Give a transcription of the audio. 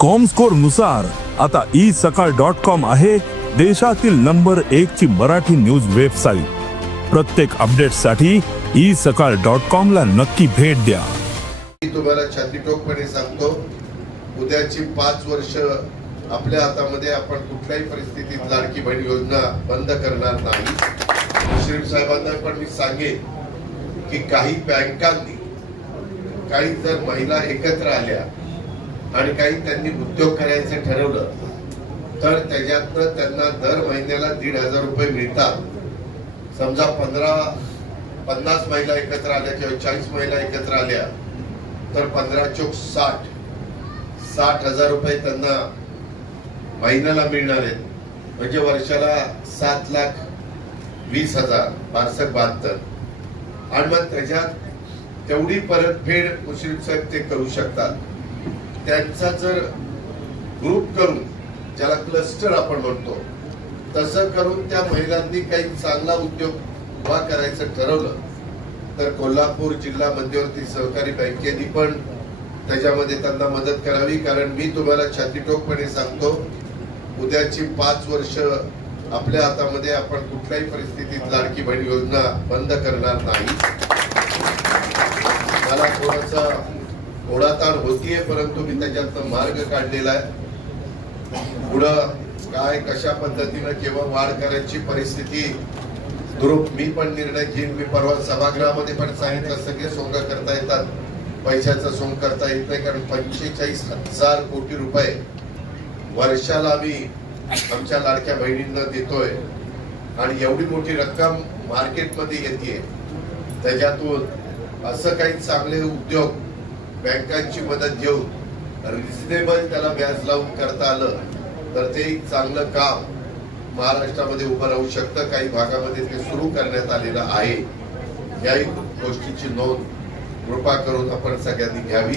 Comscore नुसार आता isakal.com आहे देशातील नंबर 1 ची मराठी न्यूज वेबसाईट। प्रत्येक अपडेटसाठी isakal.com ला नक्की भेट द्या। मी तुम्हाला छातीटोकपणे सांगतो, उद्याची 5 वर्ष आपल्या हातामध्ये, आपण कुठल्याही परिस्थितीत लाडकी बहीण योजना बंद करणार नाही। मुश्रीफ साहेबांना पण मी सांगेन की काही बँकांनी, काही जर महिला एकत्र आल्या आणि काही त्यांनी उद्योग करायचं ठरवलं तर त्याच्यातनं त्यांना दर महिन्याला 1,500 रुपये मिळतात। समजा 50 महिला एकत्र आल्या किंवा 40 महिला एकत्र आल्या तर 15 चोक 60,000 रुपये त्यांना महिन्याला मिळणार आहेत, म्हणजे वर्षाला 7,20,000 72। आणि मग त्याच्यात तेवढी परतफेड मुश्रीफ साहेब ते करू शकतात। त्यांचा जर ग्रुप करून, ज्याला क्लस्टर आपण म्हणतो, तसं करून त्या महिलांनी काही चांगला उद्योग उभा करायचं ठरवलं तर कोल्हापूर जिल्हा मध्यवर्ती सहकारी बँकेने पण त्याच्यामध्ये त्यांना मदत करावी। कारण मी तुम्हाला छातीटोकपणे सांगतो, उद्याची 5 वर्ष आपल्या हातामध्ये, आपण कुठल्याही परिस्थितीत लाडकी बहीण योजना बंद करणार नाही। मला थोडासा ओढाताण होतीये, परंतु मी त्याच्यातनं मार्ग काढलेला आहे। पुढं काय कशा पद्धतीनं केव्हा वाढ करायची परिस्थिती ग्रुप मी पण निर्णय घेईन। मी परवा सभागृहामध्ये पण सांगितलं, सगळे सोंग करता येतात, पैशाचं सोंग करता येत नाही, कारण 45,000 कोटी रुपये वर्षाला आम्ही आमच्या लाडक्या बहिणींना देतोय आणि एवढी मोठी रक्कम मार्केटमध्ये येते। त्याच्यातून असं काही चांगले उद्योग बँकांची मदत घेऊन रिजनेबल त्याला व्याज लावून करता आलं तर ते एक चांगलं काम महाराष्ट्रामध्ये उभं राहू शकतं। काही भागामध्ये ते सुरू करण्यात आलेलं आहे। याही गोष्टीची नोंद कृपा करून आपण सगळ्यांनी घ्यावी।